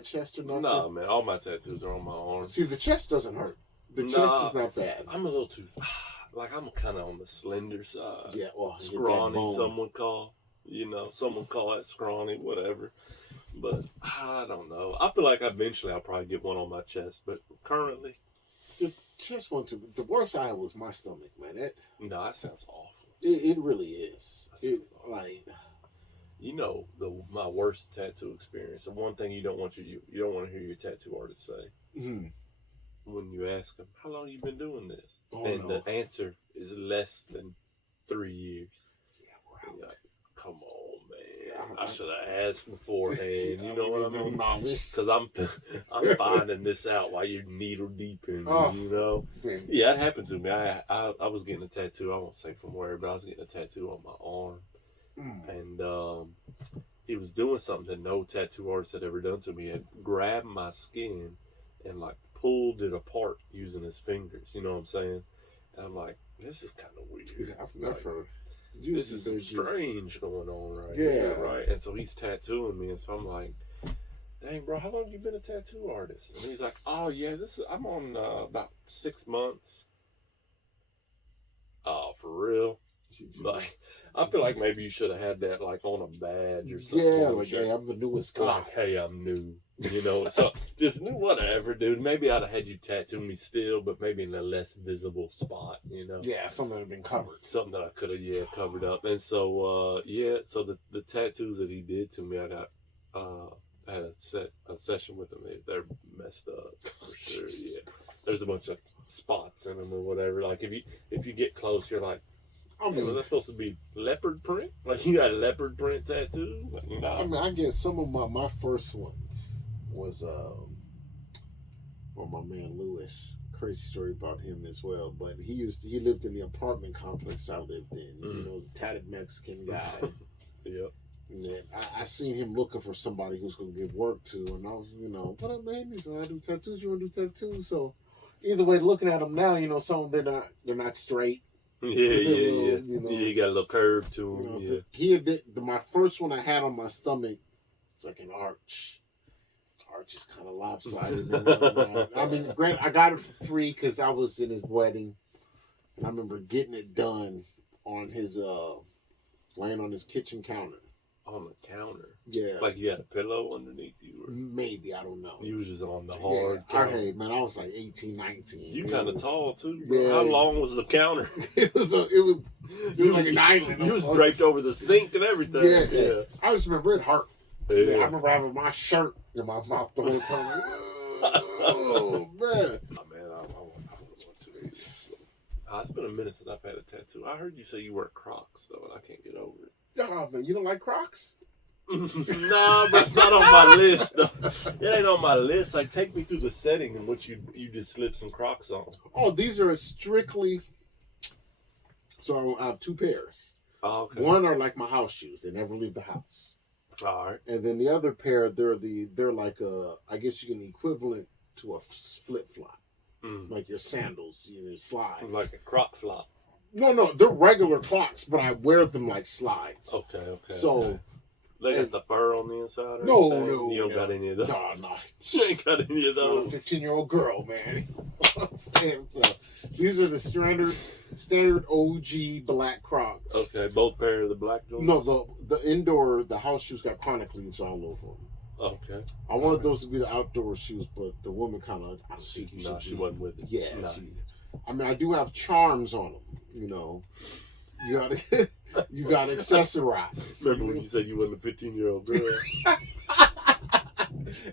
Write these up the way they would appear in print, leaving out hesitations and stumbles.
my chest or nothing? No, man. All my tattoos are on my arm. See, the chest doesn't hurt. The chest is not bad. I'm a little too... Like, I'm kind of on the slender side. Yeah, well, scrawny, someone call. Someone call that scrawny, whatever. But I don't know. I feel like eventually I'll probably get one on my chest. But currently... The chest one, too. The worst I had was my stomach, man. No, that sounds awful. It really is. Like... my worst tattoo experience. The one thing you don't want to hear your tattoo artist say when you ask them, "How long you been doing this?" The answer is less than 3 years. Yeah, wow. Like, come on, man! I should have asked beforehand. You know what I mean? Because I'm finding this out while you're needle deep in. Man. Yeah, that happened to me. I was getting a tattoo. I won't say from where, but I was getting a tattoo on my arm. And he was doing something that no tattoo artist had ever done to me. He had grabbed my skin and like pulled it apart using his fingers. You know what I'm saying? And I'm like, this is kind of weird. Yeah, I've never. This is some strange going on right here, right? And so he's tattooing me, and so I'm like, dang, bro, how long you been a tattoo artist? And he's like, oh yeah, I'm on about 6 months. Oh, for real? Like, I feel like maybe you should have had that like on a badge or something. Yeah, like, hey, I'm the newest guy. Like, hey, I'm new. So just whatever, dude. Maybe I'd have had you tattoo me still, but maybe in a less visible spot, Yeah, something that had been covered. Something that I could have, covered up. And so, so the tattoos that he did to me, I had a session with them. They're messed up for sure. Yeah, there's a bunch of spots in them or whatever. Like if you get close, you're like, was that supposed to be leopard print? Like you got a leopard print tattoo? Like, nah. I mean, I get some of my first ones was my man Lewis. Crazy story about him as well. But he lived in the apartment complex I lived in. He was a tatted Mexican guy. Yep. And then I seen him looking for somebody who's gonna give work to, and I was, what up, man? He said, I do tattoos. You wanna do tattoos? So either way, looking at them now, some of them they're not straight. Yeah. You got a little curve to him. My first one I had on my stomach, it's like an arch. Arch is kind of lopsided. I mean, granted, I got it for free because I was in his wedding, and I remember getting it done on his laying on his kitchen counter. On the counter? Yeah. Like you had a pillow underneath you? Or? Maybe, I don't know. You was just on the hard counter. Hey, man, I was like 18, 19. You kind of tall, too, bro. Yeah. How long was the counter? It was like an island. You was draped over the sink and everything. Yeah. I just remember it hurt. Yeah. I remember having my shirt in my mouth the whole time. Oh, man. Oh, man, I want to. It's been a minute since I've had a tattoo. I heard you say you wear Crocks, though, and I can't get over it. Oh, man, you don't like Crocks? Nah, but it's not on my list. Though. It ain't on my list. Like, take me through the setting in which you just slip some Crocks on. Oh, these are strictly... So I have 2 pairs. Oh, okay. One are like my house shoes. They never leave the house. All right. And then the other pair, they're like I guess you can equivalent to a flip-flop. Like your sandals, your slides. Like a Croc flop. No, they're regular Crocs, but I wear them like slides. Okay. So they got the fur on the inside? Or no, anything? No. You don't got any of those? No. You ain't got any of those. 15-year-old girl, man. I'm saying, so these are the standard OG black Crocs. Okay, both pair of the black ones? No, the indoor, the house shoes got chronic leaves all over them. Okay. I wanted those to be the outdoor shoes, but the woman kind of... She wasn't with it. Yeah. I mean, I do have charms on them, You got to accessorize. Remember when you said you wasn't a 15-year-old girl?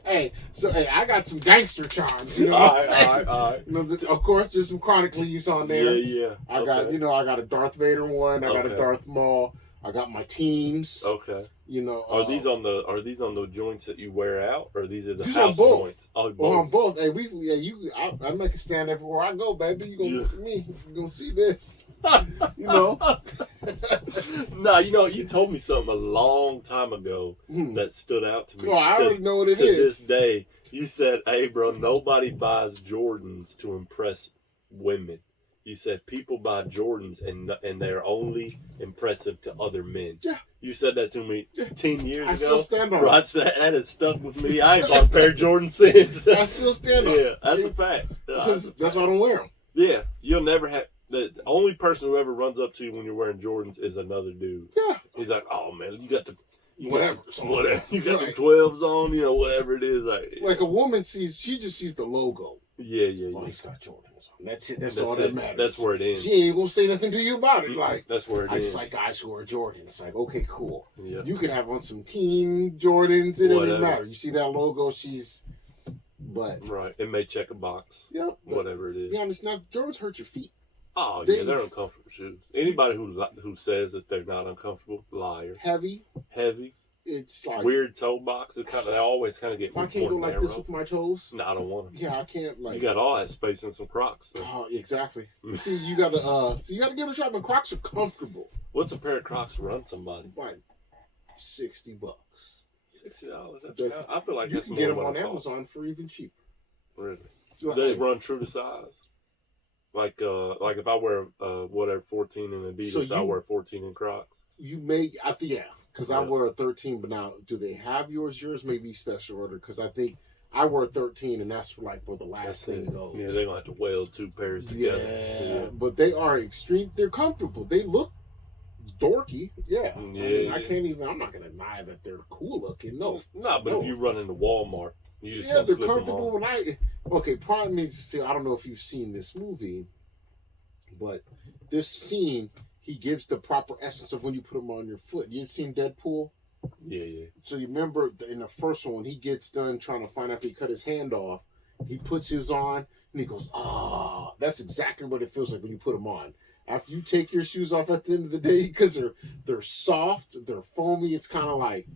Hey, I got some gangster charms. You know what I'm saying? All right. Of course, there's some chronic leaves on there. Yeah. I got a Darth Vader one. I got a Darth Maul. I got my teams. Okay. Are these on the joints that you wear out, or these are the house on both. Joints? Oh, both. On both. Hey, I make a stand everywhere I go, baby. You gonna look at me? You gonna see this? Nah, you told me something a long time ago that stood out to me. Oh, I already know what it is. To this day, you said, "Hey, bro, nobody buys Jordans to impress women. You said people buy Jordans and they're only impressive to other men. Yeah. You said that to me 10 years ago. I still stand on it. That has stuck with me. I ain't bought a pair of Jordans since. I still stand on it. Yeah, that's a fact. That's why I don't wear them. Yeah, you'll never have. The only person who ever runs up to you when you're wearing Jordans is another dude. Yeah. He's like, oh man, you got the. Whatever. You got the 12s on, whatever it is. Like a woman she just sees the logo. Yeah. Oh, he's got Jordans on. That's it. That's all it. that matters. That's where it ends. She ain't gonna say nothing to you about it. Like that's where it ends. I just like guys who wear Jordans. Like, okay, cool. Yeah. You could have on some teen Jordans. It doesn't matter. You see that logo? But right. It may check a box. Yep. Whatever it is. Be honest, now Jordans hurt your feet. Oh yeah, they're uncomfortable shoes. Anybody who says that they're not uncomfortable, liar. Heavy. It's like weird toe box. They always kind of get. If I can't go like this with my toes, no, I don't want them. Yeah, I can't. Like you got all that space in some Crocs. So. Oh, exactly. See, you gotta get a shot. But Crocs are comfortable. What's a pair of Crocs run somebody? Like $60. $60. I feel like you can get them on Amazon for even cheaper. Really? They run true to size. Like if I wear 14 in Adidas, I wear 14 in Crocs. You may, I think, yeah, because I wear a 13. But now, do they have yours? Yours may be special order because I think I wear 13, and that's where the last thing goes. Yeah, they're gonna have to weld 2 pairs together. Yeah, but they are extreme. They're comfortable. They look dorky. Yeah, I can't even. I'm not gonna deny that they're cool looking. No, but if you run into Walmart. They're comfortable. When Prime means. See, I don't know if you've seen this movie, but this scene, he gives the proper essence of when you put them on your foot. You've seen Deadpool? Yeah. So you remember in the first one, he gets done trying to find out if he cut his hand off. He puts his on, and he goes, "Ah!" That's exactly what it feels like when you put them on. After you take your shoes off at the end of the day, because they're soft, they're foamy. It's kind of like.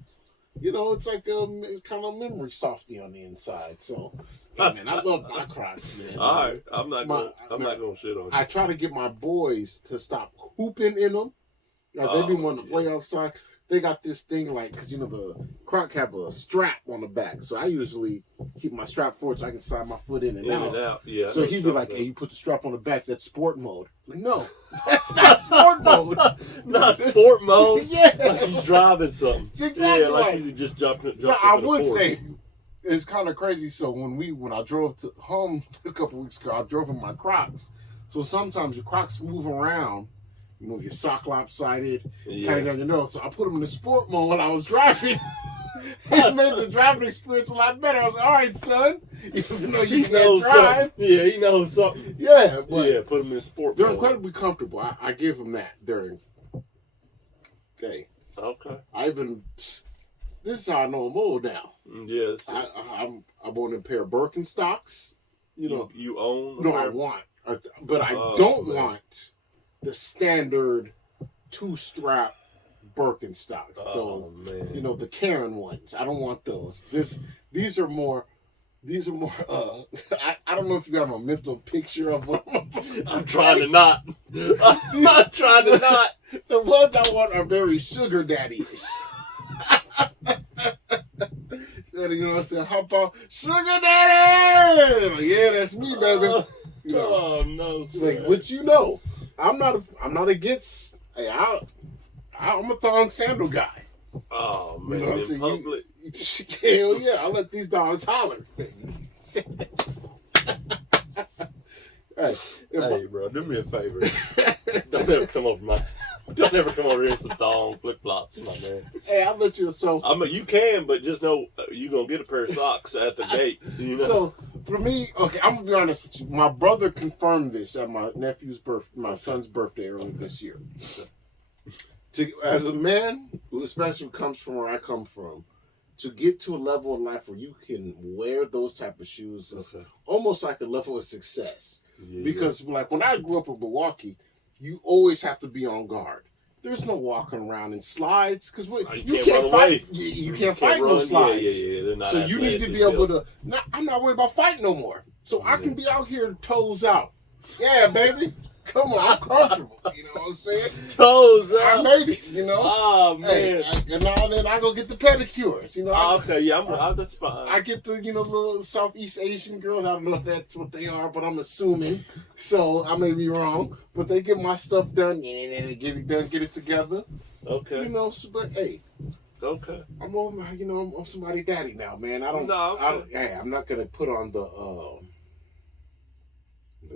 It's like a kind of memory softy on the inside. So, yeah, man, I love my Crocs, man. All right, I'm not gonna shit on you. I try to get my boys to stop hooping in them. Like they be wanting to play outside. They got this thing because the Croc have a strap on the back, so I usually keep my strap forward so I can slide my foot in and out. Yeah. So he'd be like, "Hey, you put the strap on the back. That's sport mode." Like, no, that's not sport mode. Not sport mode. Yeah, like he's driving something. Exactly. Yeah, like he's just jumping. I would say it's kind of crazy. So when I drove to home a couple weeks ago, I drove in my Crocs. So sometimes your Crocs move around. You move your sock lopsided, kind of down your nose. So I put them in the sport mode when I was driving. It made the driving experience a lot better. I was like, all right, son, even though you can't drive. Something. Yeah, he knows something. Yeah, put them in sport they're mode. incredibly comfortable. I give them that. Okay. This is how I know I'm old now. Yes. I'm on a pair of Birkenstocks. You own? No, I want. But I don't want the standard 2-strap Birkenstocks. Oh, those, man. the Karen ones. I don't want those. These are more. I don't know if you have a mental picture of what I'm trying to not. I'm not trying to not. The ones I want are very sugar daddy-ish. I said, how about sugar daddy? Like, yeah, that's me, baby. Oh no, like what I'm not against. Hey, I'm a thong sandal guy. Oh man, in public. Hell yeah, I let these dogs holler. Hey, bro, do me a favor. Don't ever come over here in some thong flip flops, my man. Hey, I'll let you. So you can, but just know you gonna get a pair of socks at the gate. So for me, okay, I'm gonna be honest with you. My brother confirmed this at my my son's birthday earlier this year. As a man who especially comes from where I come from, to get to a level in life where you can wear those type of shoes is almost like a level of success. Yeah. Because like when I grew up in Milwaukee, you always have to be on guard. There's no walking around in slides because you can't fight. You can't fight no slides. Yeah. So you need to be able to. I'm not worried about fighting no more. So I can be out here toes out. Yeah, baby. Come on, I'm comfortable. You know what I'm saying? Toes I up. made it, you know? Oh, man. Hey, and now and then I go get the pedicures, you know? Okay, yeah, that's fine. I get the, little Southeast Asian girls. I don't know if that's what they are, but I'm assuming. So I may be wrong. But they get my stuff done, and they get it done, get it together. Okay. You know, but hey. Okay. I'm over, I'm somebody daddy now, man. I don't. No, okay. Hey, I'm not gonna put on the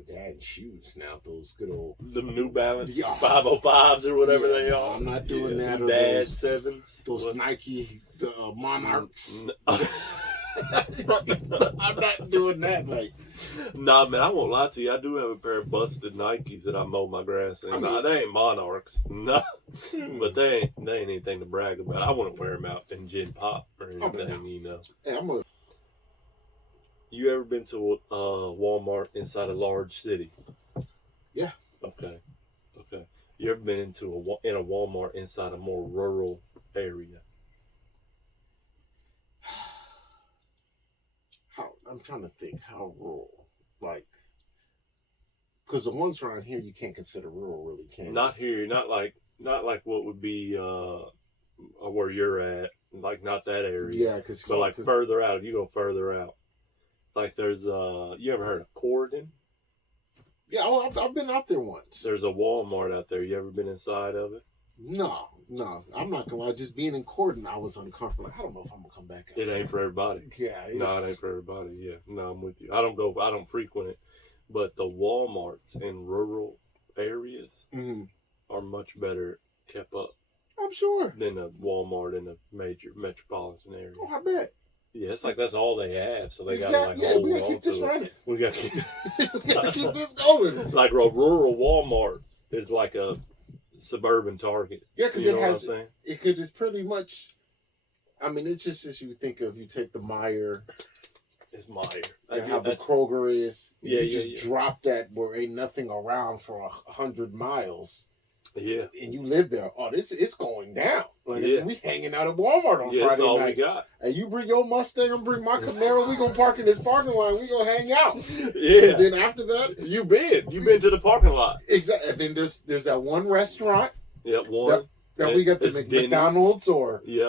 dad shoes now. Those good old the New Balance 505s or whatever they no, are. I'm not doing that. Or Dad those 7s. Those Nike Monarchs. No. I'm not doing that. Like, nah, man, I won't lie to you. I do have a pair of busted Nikes that I mow my grass in. They ain't Monarchs, no, but they ain't anything to brag about. I wouldn't wear them out in gin pop or anything, you know. Hey, You ever been to a Walmart inside a large city? Yeah. Okay. You ever been in a Walmart inside a more rural area? I'm trying to think how rural, like, because the ones around here you can't consider rural, really, can you? Not here, not like what would be where you're at, like not that area. Yeah, but like further out. If you go further out, like there's you ever heard of Corydon? Yeah, I've been out there once. There's a Walmart out there. You ever been inside of it? No, I'm not gonna lie. Just being in Corydon, I was uncomfortable. I don't know if I'm gonna come back out. It ain't for everybody. Yeah. No, it ain't for everybody. Yeah. No, I'm with you. I don't frequent it, but the Walmarts in rural areas are much better kept up. I'm sure. Than a Walmart in a major metropolitan area. Oh, I bet. Yeah, it's like that's all they have, so they exactly. gotta we gotta keep this running. We gotta keep this going. Like a rural Walmart is like a suburban Target. Yeah, because it's pretty much. I mean, it's just as you think of. You take the Meyer. It's Meyer. And how the Kroger is. Yeah, you just drop that where ain't nothing around for 100 miles. Yeah. And you live there. Oh, it's going down. Like, we hanging out at Walmart on Friday that's all night. we got. And you bring your Mustang, I'm bring my Camaro. We gonna park in this parking lot. We gonna hang out. Yeah. And then after that, you've been to the parking lot. Exactly. And then there's that one restaurant. Yep, one. That we got the McDonald's or you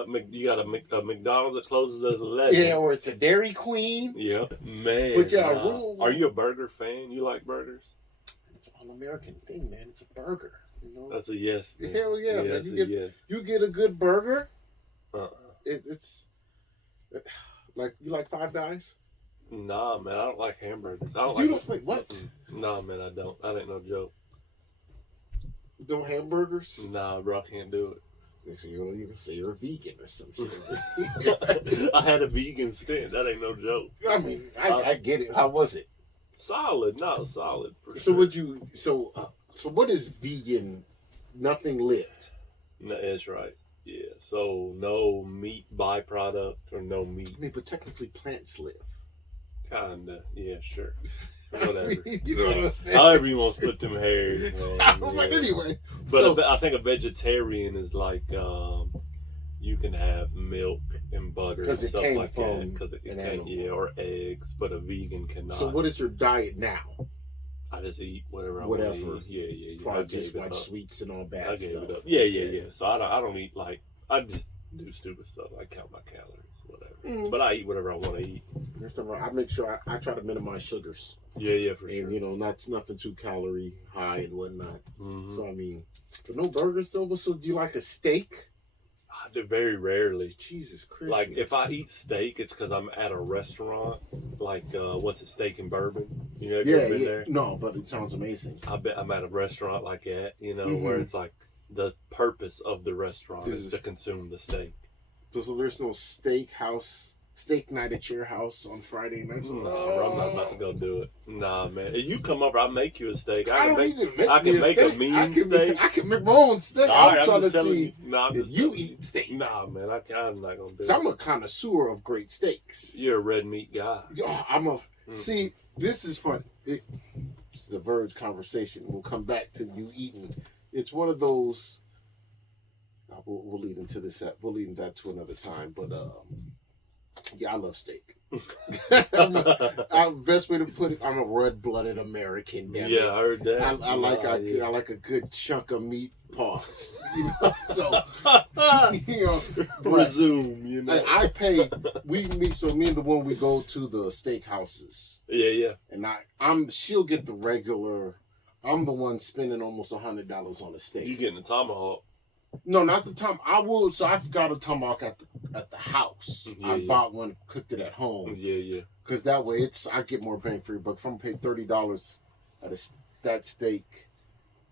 got a McDonald's that closes at 11. Yeah, or it's a Dairy Queen. Yep, man. But are you a burger fan? You like burgers? It's an American thing, man. It's a burger. You know? That's a yes. Man. Hell yeah, man. Yes. You get a good burger. It's like you like Five Guys. Nah, man. I don't like hamburgers. Wait, what? Nah, man. I don't. That ain't no joke. No hamburgers? Nah, bro, I can't do it. So you can say you're a vegan or some shit. I had a vegan stint. That ain't no joke. I mean, I get it. How was it? Solid. No, solid. So would you? So what is vegan? Nothing lived. No, that's right. Yeah. So no meat byproduct or no meat. I mean, but technically plants live. Kinda. Yeah. Sure. Whatever. You know what I'm saying? However you want to split them hairs, man. But anyway. But I think a vegetarian is like you can have milk and butter and stuff like that because it can, or eggs, but a vegan cannot. So what is your diet now? I just eat whatever I want to eat. Yeah. Probably just like sweets and all bad stuff. I gave it up. Yeah. So I don't eat I just do stupid stuff. I count my calories, whatever. But I eat whatever I want to eat. I make sure I try to minimize sugars. Yeah, for sure. And nothing too calorie high and whatnot. Mm-hmm. So I mean, but no burgers though. So do you like a steak? I do very rarely. Jesus Christ! Like if I eat steak, it's because I'm at a restaurant. Like what's it, Steak and Bourbon? You know, ever been there? No, but it sounds amazing. I'm at a restaurant like that. Where it's like the purpose of the restaurant is to consume the steak. So there's no steak night at your house on Friday nights? No, bro, I'm not about to go do it. Nah, man. If you come over, I'll make you a steak. I can make a mean steak. I can make my own steak. I'm trying to see if you eat steak. Nah, man. I'm not going to do it. I'm a connoisseur of great steaks. You're a red meat guy. See, this is fun. It's the Verge conversation. We'll come back to you eating. It's one of those. We'll lead into this. We'll lead into that to another time. But yeah, I love steak. Best way to put it, I'm a red-blooded American. Damn Yeah, it. I heard that. I like a good chunk of meat paws. So Resume. You know, I pay. Me and the woman, we go to the steakhouses. Yeah. And she'll get the regular. I'm the one spending almost $100 on a steak. You getting a tomahawk? No, not the tom. I will. So I've got a tomahawk at the house. I bought one, cooked it at home. Yeah. Because that way I get more bang for your buck. If I'm gonna pay $30 at that steak,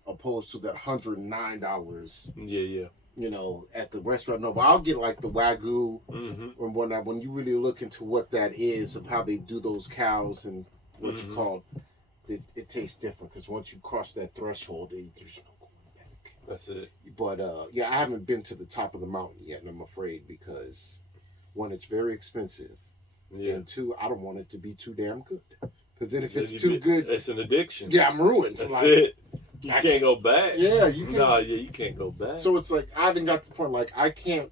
opposed to that $109. Yeah. At the restaurant. No, but I'll get like the Wagyu or whatnot. When you really look into what that is, of how they do those cows and what you call it tastes different. Because once you cross that threshold, there's no going back. That's it. But I haven't been to the top of the mountain yet, and I'm afraid because one, it's very expensive, and two, I don't want it to be too damn good. Because then if it's too good, it's an addiction. Yeah, I'm ruined. That's it. You can't go back. Yeah, you can. No, you can't go back. So it's like I didn't got to the point like I can't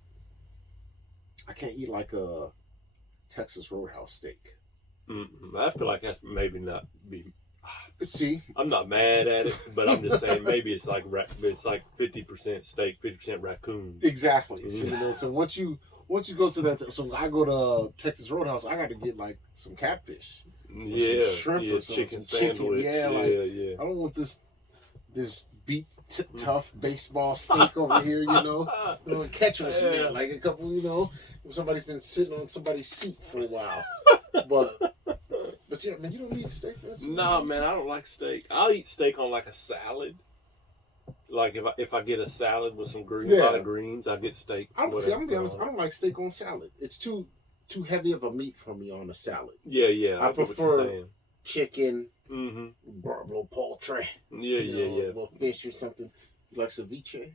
eat like a Texas Roadhouse steak. I feel like that's maybe not be. See, I'm not mad at it, but I'm just saying maybe it's like 50% steak, 50% raccoon. Exactly. So once you go to that, so I go to Texas Roadhouse, I got to get like some catfish, Yeah, some shrimp or chicken some sandwich. chicken. Yeah. I don't want this tough baseball steak over here. Catch on some meat, like a couple. Somebody's been sitting on somebody's seat for a while, But yeah, man, you don't need steak. Nah, man, I don't like steak. I'll eat steak on like a salad. Like if I get a salad with some a lot of greens, I get steak. I'm gonna be honest. I don't like steak on salad. It's too heavy of a meat for me on a salad. Yeah. I prefer chicken, little poultry. Yeah. Little fish or something. You like ceviche?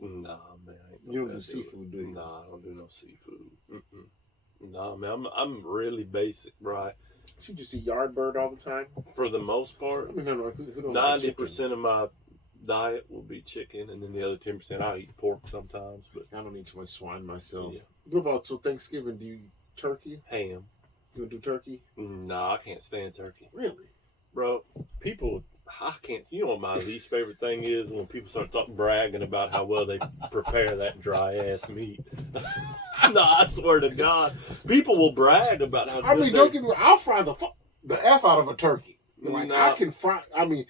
Nah, man. You don't do seafood, do you? Nah, I don't do no seafood. Nah, man. I'm really basic, right? You just eat Yardbird all the time? For the most part. I mean, no, who don't 90% of my diet will be chicken, and then the other 10% I'll eat pork sometimes. But I don't eat too much swine myself. Yeah. What about Thanksgiving? Do you turkey? Ham. You do turkey? Nah, I can't stand turkey. Really? Bro, I can't. You know what my least favorite thing is when people start bragging about how well they prepare that dry ass meat. No, I swear to God, people will brag about how. I mean, don't get me wrong. I'll fry the F out of a turkey. I can fry. I mean,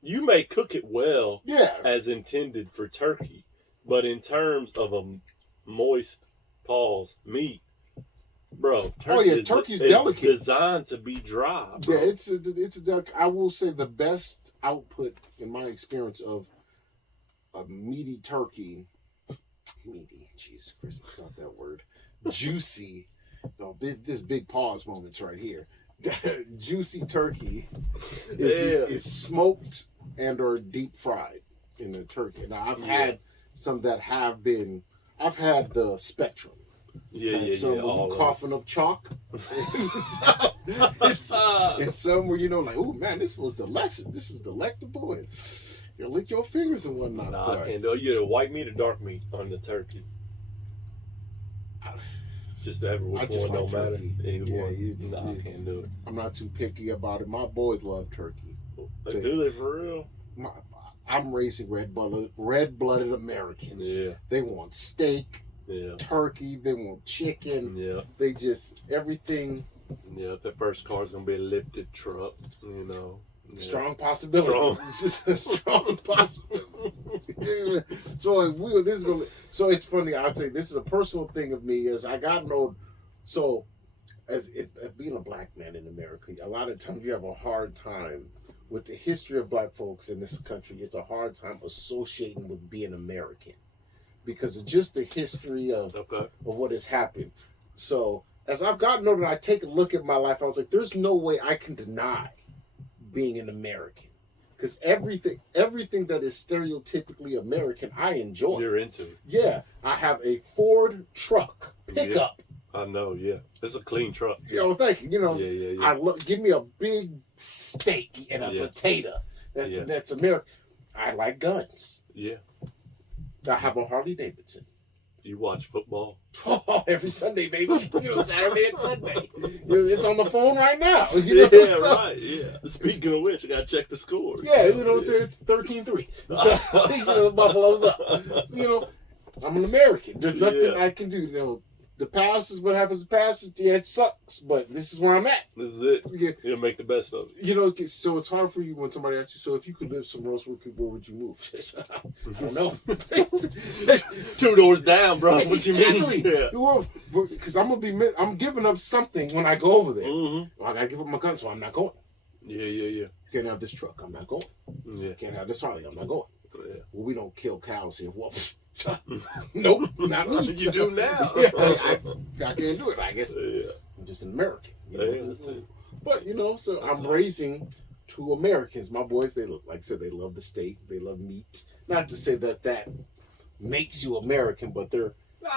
you may cook it well, as intended for turkey, but in terms of a moist meat. Bro, turkey's delicate. Designed to be dry. Bro. Yeah, it's a delicate. I will say the best output in my experience of a meaty turkey. Meaty, Jesus Christ, it's not that word. Juicy. This big pause moments right here. Juicy turkey is smoked and or deep fried in the turkey. Now I've had some that have been. I've had the spectrum. Some where you coughing up chalk. and some where like, oh man, this was delectable, and you lick your fingers and whatnot. Nah, I can't do it. You either white meat or dark meat on the turkey. Just which one don't matter. I can't do it. I'm not too picky about it. My boys love turkey. Do they for real? I'm raising red-blooded Americans. Yeah. They want steak. Yeah. Turkey, they want chicken. Yeah. They just everything. Yeah, the first car's gonna be a lifted truck, Yeah. Strong possibility. It's just a strong possibility. So it's funny. I'll tell you, this is a personal thing of me. As I got old, so as being a black man in America, a lot of times you have a hard time with the history of black folks in this country. It's a hard time associating with being American. Because of just the history of what has happened. So as I've gotten older, I take a look at my life. I was like, there's no way I can deny being an American. Because everything that is stereotypically American, I enjoy. You're into it. Yeah. I have a Ford truck pickup. Yeah, I know, yeah. It's a clean truck. Thank you. Yeah. Give me a big steak and a potato. That's American. I like guns. Yeah. I have a Harley Davidson. You watch football? Oh, every Sunday, baby. Saturday and Sunday. It's on the phone right now. Right. Yeah. Speaking of which, I gotta check the scores. Yeah, it's 13-3. So, Buffalo's up. I'm an American. There's nothing I can do. The past is what happens to pass. Yeah, it sucks, but this is where I'm at. This is it. Yeah. You'll make the best of it. So it's hard for you when somebody asks you, so if you could live somewhere else, where would you move? I don't know. 2 doors down, bro. What you Exactly. mean? Yeah. Because I'm giving up something when I go over there. Mm-hmm. I gotta give up my gun, so I'm not going. Yeah. You can't have this truck, I'm not going. Yeah. You can't have this Harley, I'm not going. Yeah. Well, we don't kill cows here. Well, nope, not me. You do now. Yeah, I can't do it, I guess. Yeah. I'm just an American. That's it. But, so I'm raising 2 Americans. My boys, like I said, they love the state. They love meat. Not to say that makes you American, but they're...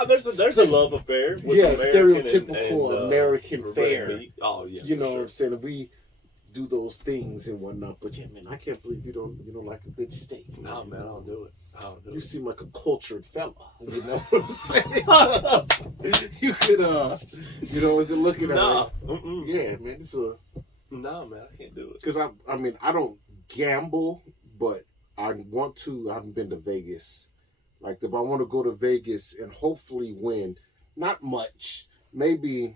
there's a love affair with American stereotypical American fare. Meat. Oh, yeah. You know what I'm saying? We do those things and whatnot. But, yeah, man, I can't believe you don't like a good steak. Man. No, man, I'll do it. You seem like a cultured fella. You know what I'm saying? So, you could, is it looking at me? Yeah, man. No, man, I can't do it. Because, I don't gamble, but I want to. I haven't been to Vegas. Like, if I want to go to Vegas and hopefully win, not much, maybe,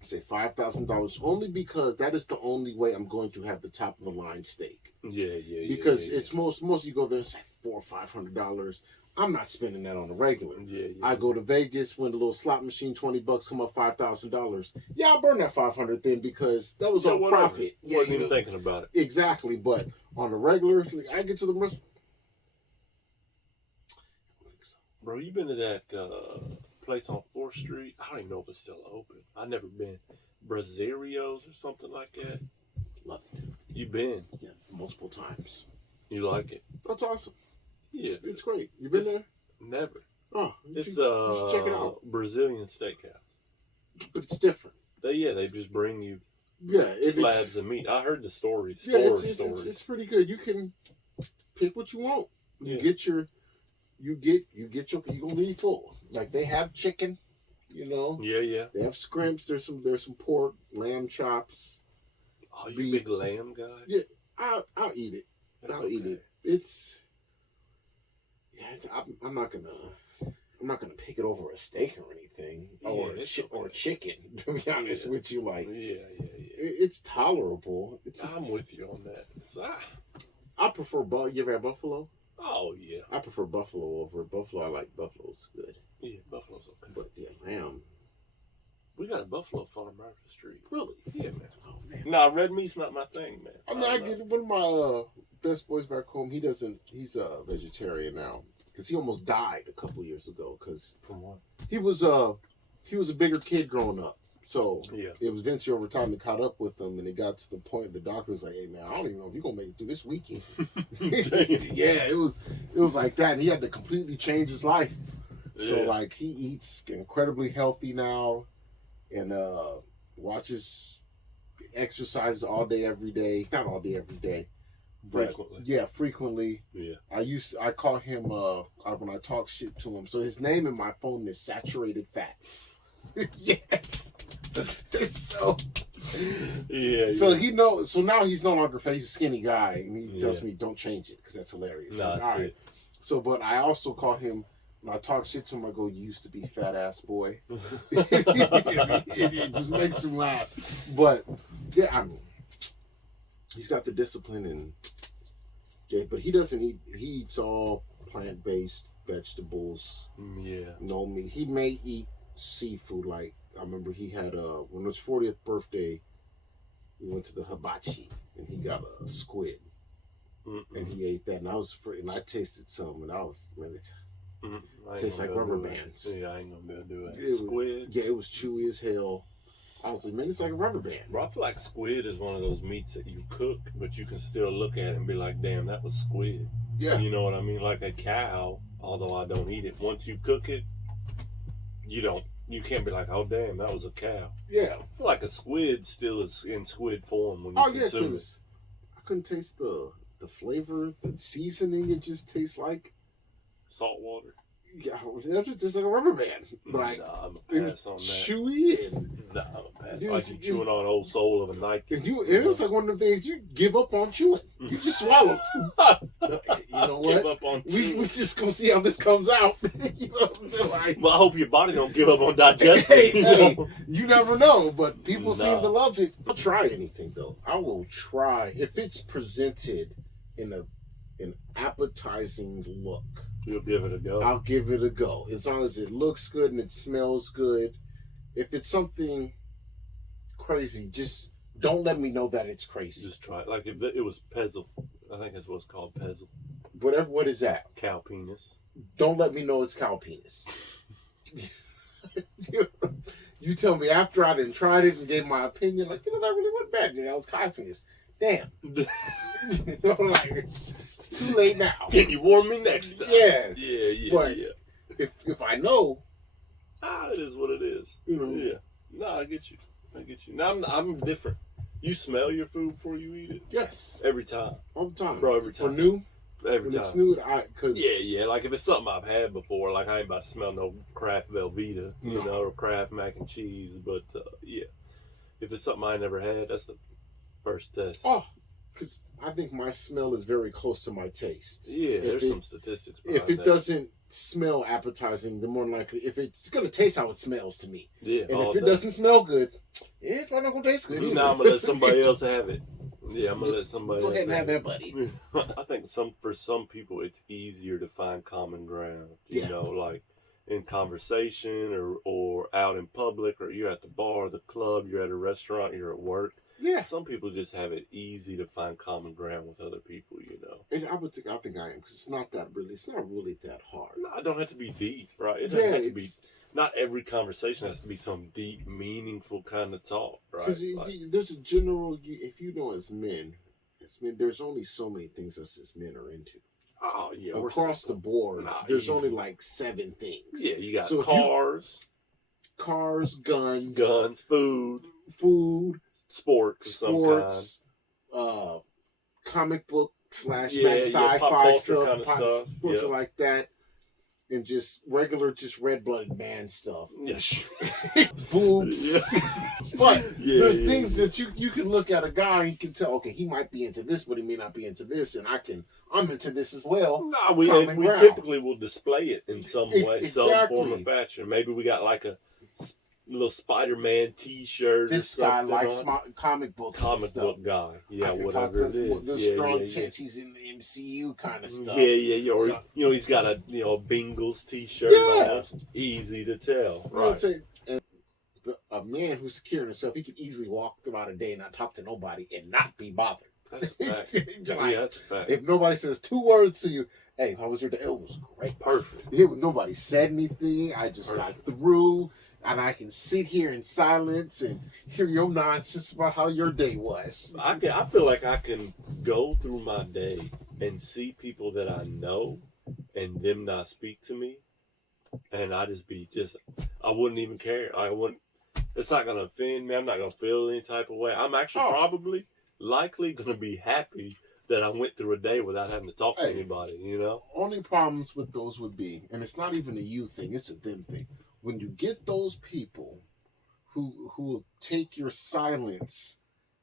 say $5,000, only because that is the only way I'm going to have the top of the line steak. Yeah. Because it's most you go there, it's like $400 or $500. I'm not spending that on a regular. Yeah. I go to Vegas, win the little slot machine, $20, come up $5,000. Yeah, I'll burn that $500 then because that was on profit. Yeah, wasn't even thinking about it. Exactly, but on the regular, I get to the rest. Bro, you been to that place on 4th Street? I don't even know if it's still open. I've never been. Brazzerios or something like that. Love it. You been? Yeah, multiple times. You like it? That's awesome. Yeah, it's great. You been there? Never. Oh, you should check it out. Brazilian steakhouse. But it's different. They just bring you slabs of meat. I heard the stories. Yeah, it's pretty good. You can pick what you want. You get your you're gonna leave full. Like they have chicken, Yeah. They have scrimps. There's some pork, lamb chops. Oh, you big lamb guy? Yeah, I'll eat it. I'll eat it. I'm not gonna pick it over a steak or anything, or chicken. To be honest with you, like it's tolerable. I'm with you on that. I prefer you ever had buffalo? Oh yeah. I prefer buffalo over buffalo. I like buffalo's good. Yeah, buffalo's okay. But yeah, lamb. We got a buffalo farm right up the street. Really? Yeah, man. Oh man. Nah, red meat's not my thing, man. I get one of my best boys back home. He's a vegetarian now because he almost died a couple years ago. Because from what? He was a bigger kid growing up. So it was eventually over time he caught up with him, and it got to the point the doctor was like, "Hey man, I don't even know if you're gonna make it through this weekend." Yeah, it was like that, and he had to completely change his life. Yeah. So like he eats incredibly healthy now, and watches exercises all day every day. Not all day every day. Frequently. Yeah, frequently. Yeah. I call him when I talk shit to him. So his name in my phone is Saturated Fats. Yes. So he knows. So now he's no longer fat. He's a skinny guy, and he tells me don't change it because that's hilarious. Nah, all right. So, but I also call him when I talk shit to him. I go, "You used to be fat ass boy." It just makes him laugh. But yeah, he's got the discipline but he doesn't eat. He eats all plant based vegetables. Yeah. No meat. He may eat seafood. Like I remember he had when it was 40th birthday, we went to the hibachi and he got a squid. And he ate that, and I tasted some, and it tastes like rubber bands. Yeah, I ain't gonna be able to do that. Squid. It was chewy as hell. I was like, man, it's like a rubber band. Bro, I feel like squid is one of those meats that you cook, but you can still look at it and be like, damn, that was squid. Yeah. You know what I mean? Like a cow, although I don't eat it. Once you cook it, you can't be like, oh, damn, that was a cow. Yeah. I feel like a squid still is in squid form when you consume it. I couldn't taste the flavor, the seasoning. It just tastes like salt water. Yeah, it was just like a rubber band. Like, nah, I'm it a was pass on that. chewy and Nah, I'm a pass. It Like was- you chewing on an old sole of a Nike. and it was like one of the things you give up on chewing. You just swallowed. You know what? Give up on We chewing. just gonna see how this comes out. You know what I'm saying? Like, Well, I hope your body don't give up on digestion. hey, you hey, know? you never know, but people seem to Nah. love it. I'll try anything though. I will try if it's presented in an appetizing look. You'll give it a go. I'll give it a go as long as it looks good and it smells good. If it's something crazy, just don't let me know that it's crazy. Just try it. Like if it was Pezzle. I think that's what it's called, Pezzle. Whatever, what is that? Cow penis. Don't let me know it's cow penis. You tell me after I done tried it and gave my opinion, like, that really wasn't bad. That was cow penis. Damn. Like, too late now. Can you warn me next time? Yeah. Yeah, But yeah. if I know, It is what it is. you know. Yeah. No, I get you. Now I'm different. You smell your food before you eat it? Yes. Every time. All the time. Bro, every time. For new, Every when time. it's new, cause Yeah. Like if it's something I've had before, like I ain't about to smell no Kraft Velveeta, you No. know, or Kraft mac and cheese. But yeah, if it's something I never had, that's the first test. Oh, because I think my smell is very close to my taste. Yeah, there's some statistics. If it that. doesn't smell appetizing, the more than likely, if it's gonna taste how it smells to me, Yeah, and if it doesn't smell good, it's probably not gonna taste good either. Now I'm gonna let somebody else have it. Yeah, I'm gonna let somebody Go else ahead and have that, buddy. I think for some people it's easier to find common ground. You know, like in conversation or out in public, or you're at the bar, the club, you're at a restaurant, you're at work. Yeah. Some people just have it easy to find common ground with other people, you know. And I think I am, because it's not really that hard. No, it don't have to be deep, right? It doesn't have to be. Not every conversation has to be some deep, meaningful kind of talk, right? Because there's a general, if you know, as men, there's only so many things us as men are into. Oh yeah, across the board, there's only like 7 things. Yeah, you got cars, guns, food, sports, comic book / sci-fi stuff, kind of stuff, like that, and just regular, just red-blooded man stuff. Yes, boobs. But there's things that you can look at a guy and you can tell, okay, he might be into this, but he may not be into this, and I'm into this as well. No, we typically will display it in some way, some form or fashion. Maybe we got like a little Spider-Man T-shirt. This guy likes comic books. Comic book guy, whatever it is. The strong chance he's in the MCU kind of stuff. Yeah. Or he's got a Bengals T-shirt on. Easy to tell, right? A man who's secure in himself, he can easily walk throughout a day and not talk to nobody and not be bothered. That's a fact. That's a fact. If nobody says 2 words to you, hey, how was your day? It was great. Perfect. Nobody said anything. I just got through, and I can sit here in silence and hear your nonsense about how your day was. I feel like I can go through my day and see people that I know and them not speak to me, and I I wouldn't even care. It's not gonna offend me. I'm not gonna feel any type of way. I'm actually likely gonna be happy that I went through a day without having to talk to anybody, you know? Only problems with those would be, and it's not even a you thing, it's a them thing. When you get those people who will take your silence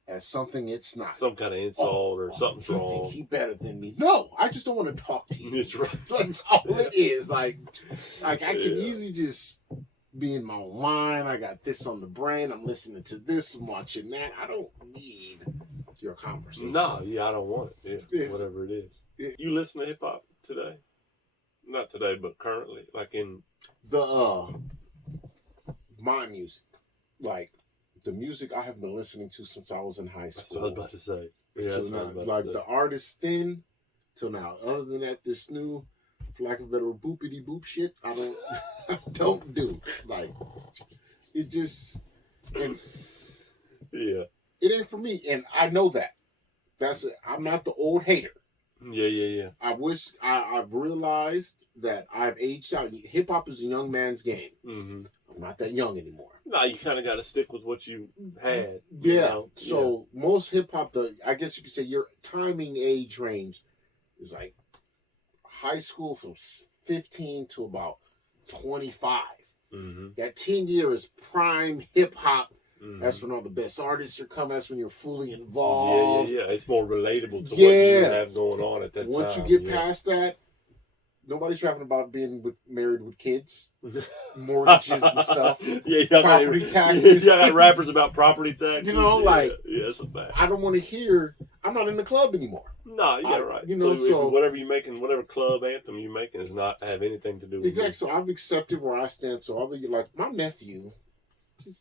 as something it's not. Some kind of insult or something's wrong. He better than me. No, I just don't want to talk to you. That's right. That's all it is. Like I can easily just be in my own mind. I got this on the brain. I'm listening to this, I'm watching that. I don't need your conversation. No, I don't want it. Yeah, whatever it is. Yeah. You listen to hip hop today? Not today, but currently, like in my music, like the music I have been listening to since I was in high school. That's what I was about to say. Yeah, that's now, like the artist then till now. Other than that, this new, for lack of a better, boopity boop shit, I don't do. Like it just it ain't for me, and I know that. That's it. I'm not the old hater. Yeah. I wish I've realized that I've aged out. Hip hop is a young man's game. Mm-hmm. I'm not that young anymore. No, you kind of got to stick with what you had. So most hip hop, I guess you could say your timing age range is like high school from 15 to about 25. Mm-hmm. That 10 year is prime hip hop. Mm-hmm. That's when all the best artists are coming. That's when you're fully Yeah, involved. It's more relatable to what you have going on at that Once time. you get past that, nobody's rapping about being married with kids, mortgages and stuff. Property taxes. Yeah, got rappers about property taxes. You know, like that's a fact. I don't want to hear. I'm not in the club anymore. No, yeah, right. You know, so whatever you're making, whatever club anthem you're making, does not have anything to do with exactly. So I've accepted where I stand. So although you like my nephew, he's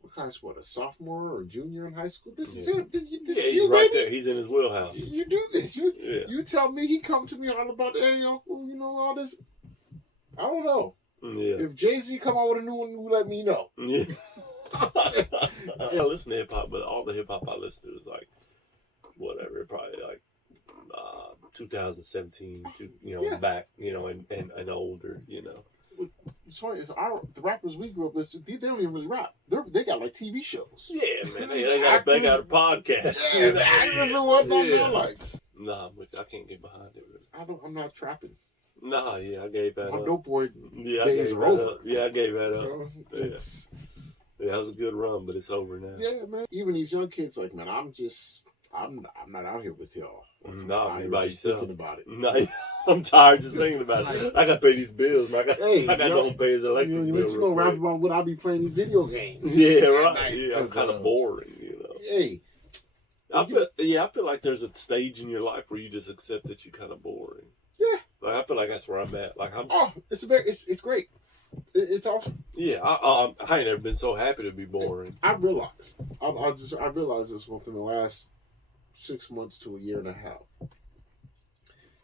what kind of what, a sophomore or junior in high school? This is him. This is you, right baby. there. He's in his wheelhouse. You do this. You tell me. He come to me all about, hey, uncle, you know all this. I don't know. Yeah. If Jay-Z come out with a new one, you let me know. Yeah. I listen to hip hop, but all the hip hop I listen to is like whatever, probably like 2017, back, and older, It's funny. The rappers we grew up listening to, they don't even really rap. They got like TV shows. Yeah, man. They got a podcast. Yeah, the actors and whatnot. Yeah. Like, nah, I can't get behind it. Really. I'm not trapping. Nah, yeah, I gave that My up. dope boy days are over. Yeah, I gave that up. Yeah, that was a good run, but it's over now. Yeah, man. Even these young kids, like, man, I'm not out here with y'all. Nah, I'm by just yourself. thinking about it. Nah, I'm tired just thinking about it. I gotta pay these bills, man. I got no pay his electric bill. Let's go rap about what I be playing these video games. Yeah, right. Yeah, I'm kind of boring, Hey. I feel like there's a stage in your life where you just accept that you're kind of boring. Yeah. Like, I feel like that's where I'm at. Like it's great. It's awesome. Yeah, I ain't never been so happy to be boring. I realized this within the last 6 months to a year and a half.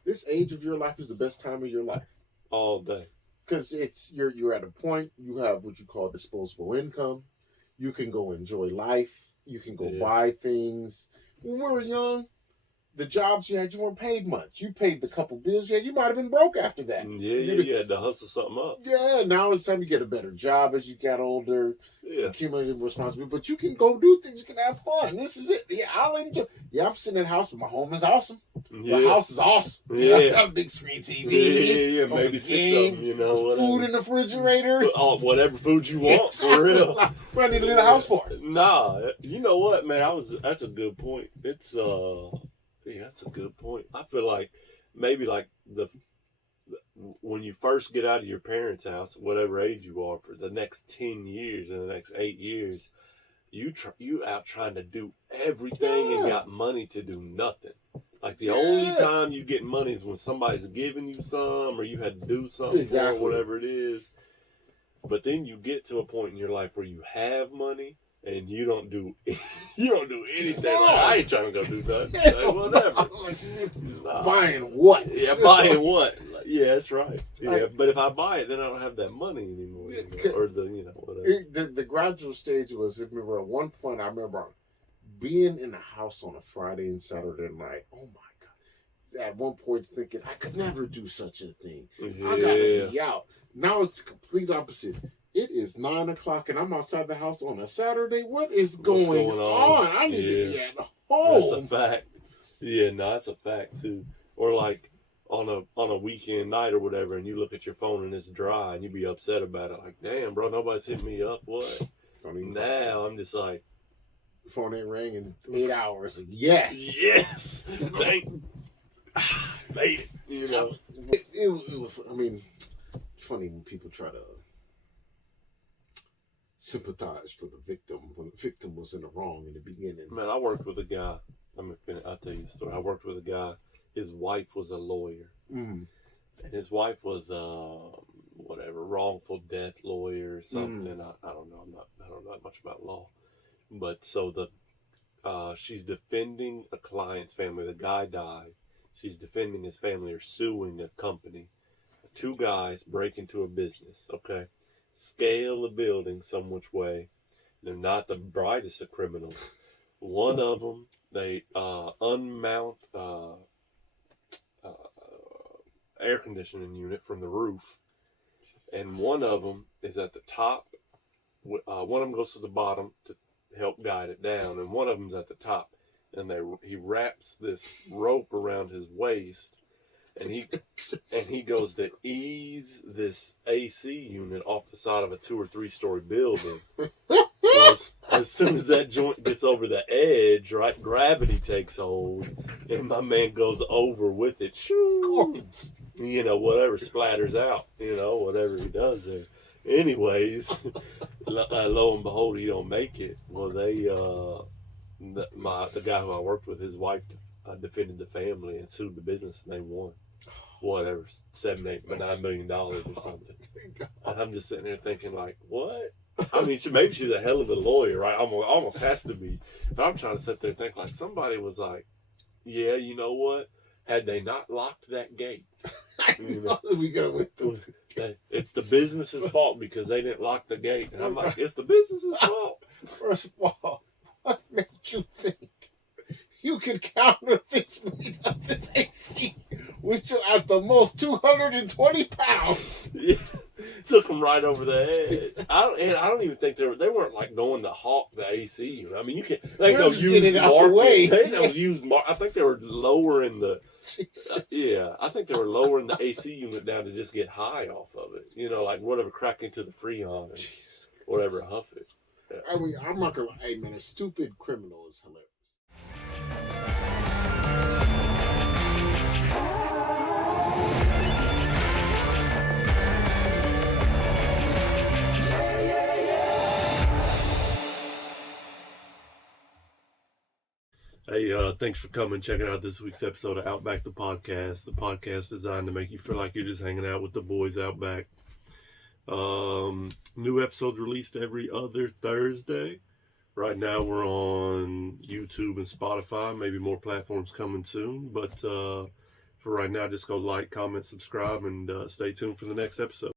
This age of your life is the best time of your life. All day. Because you're at a point, you have what you call disposable income. You can go enjoy life. You can go buy things. When we were young, the jobs you had, you weren't paid much. You paid the couple bills you had. You might have been broke after that. Yeah, you had to hustle something up. Yeah, now it's time to get a better job as you got older. Yeah. Accumulating responsibility. But you can go do things. You can have fun. This is it. Yeah, I'll enjoy. Yeah, I'm sitting in the house, but my home is awesome. Yeah. My house is awesome. Yeah. I got a big screen TV. Yeah, maybe 6 of them, whatever. Food in the refrigerator. Oh, whatever food you want, exactly. For real. What I need to leave the house for? Nah, you know what, man? That's a good point. It's yeah, that's a good point. I feel like maybe like when you first get out of your parents' house, whatever age you are, for the next 10 years and the next 8 years, you out trying to do everything and got money to do nothing. Like the only time you get money is when somebody's giving you some or you had to do something or whatever it is. But then you get to a point in your life where you have money and you don't do anything. Like, I ain't trying to go do nothing. Like, whatever. Nah. Buying what? Yeah, buying what? Like, yeah, that's right. Yeah, but if I buy it, then I don't have that money anymore. Or whatever. The gradual stage was, I remember at one point, I remember being in the house on a Friday and Saturday night. Oh my God. At one point thinking, I could never do such a thing. Yeah. I gotta be out. Now it's the complete opposite. It is 9 o'clock and I'm outside the house on a Saturday. What is going on? I need to be at home. That's a fact. Yeah, no, that's a fact too. Or like on a weekend night or whatever, and you look at your phone and it's dry, and you be upset about it. Like, damn, bro, nobody's hit me up. What? Now I'm just like, phone ain't ring in 8 hours. Yes. Thank. Made it. It was. I mean, it's funny when people try to sympathize for the victim when the victim was in the wrong in the beginning. Man, I worked with a guy. I'll tell you the story. I worked with a guy. His wife was a lawyer, and his wife was wrongful death lawyer or something. I don't know. I don't know much about law, but so she's defending a client's family. The guy died. She's defending his family or suing a company. 2 guys break into a business. Okay. Scale the building some which way. They're not the brightest of criminals. One of them, they unmount air conditioning unit from the roof, and one of them is at the top. One of them goes to the bottom to help guide it down, and one of them's at the top. And he wraps this rope around his waist and he goes to ease this AC unit off the side of a 2 or 3 story building. Well, as soon as that joint gets over the edge, right, gravity takes hold, and my man goes over with it. Shoo! Whatever splatters out, whatever he does there. Anyways, lo and behold, he don't make it. Well, the guy who I worked with, his wife defended the family and sued the business, and they won. Whatever, $7-9 million or something. And I'm just sitting there thinking, like, what? I mean, maybe she's a hell of a lawyer, right? Almost has to be. But I'm trying to sit there and think, like, somebody was like, yeah, you know what? Had they not locked that gate, we gotta wait. It's the business's fault because they didn't lock the gate. And I'm like, it's the business's fault. First of all, what made you think you could counter this weight of this AC, which are at the most 220 pounds? Yeah. Took them right over the edge. I don't even think they weren't like going to hawk the AC unit. I mean, you can't. They don't use it out the way. They don't use. I think they were lowering the. Yeah, I think they were lowering the AC unit down to just get high off of it. Like whatever, crack into the Freon and whatever, huff it. Yeah. I mean, I'm not gonna. Hey man, a stupid criminal is hilarious. Hey, thanks for coming, checking out this week's episode of Outback the podcast designed to make you feel like you're just hanging out with the boys out back. New episodes released every other Thursday. Right now we're on YouTube and Spotify, maybe more platforms coming soon, but for right now, just go like, comment, subscribe, and stay tuned for the next episode.